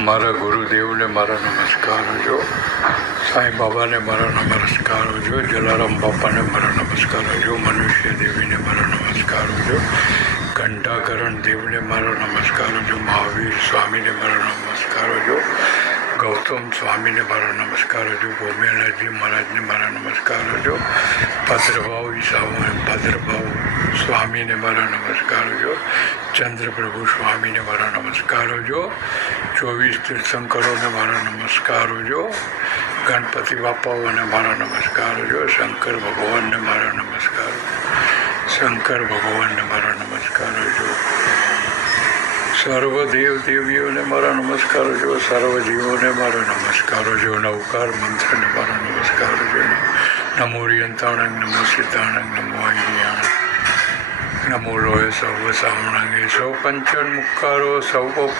મારા ગુરુદેવને મારા નમસ્કારો જો, સાંઈ બાબાને મારા નમસ્કારો જો, જલારામ બાપાને મારા નમસ્કારો જો, મનુષ્ય દેવીને મારા નમસ્કારો જો, ઘંટાકરણ દેવને મારા નમસ્કારો જો, મહાવીર સ્વામીને મારા નમસ્કારો જો, ગૌતમ સ્વામીને મારા નમસ્કારો જો, ભૌમ્યાનાથજી મહારાજને મારા નમસ્કારો જો, ભદ્રભાવ સ્વામીને મારા નમસ્કારો જો, ચંદ્રપ્રભુ સ્વામીને મારા નમસ્કારો જો, 24 તીર્થંકરોને મારા નમસ્કારો જો, ગણપતિ બાપાઓને મારા નમસ્કારો જો, શંકર ભગવાનને મારા નમસ્કારો, શંકર ભગવાનને મારા નમસ્કારો જો, સર્વ દેવ દેવીઓને મારા નમસ્કારો જો, સર્વ જીવોને મારા નમસ્કારો જો, નવકાર મંત્રને મારા નમસ્કારો જો, નમો રિયંતાણંગ, નમો સિદ્ધાણંગ, નમો આઈડિયાણંગ, નમો લોય સર્વ સામણંગે, સૌ પંચન મુક્કારો સૌ પાવ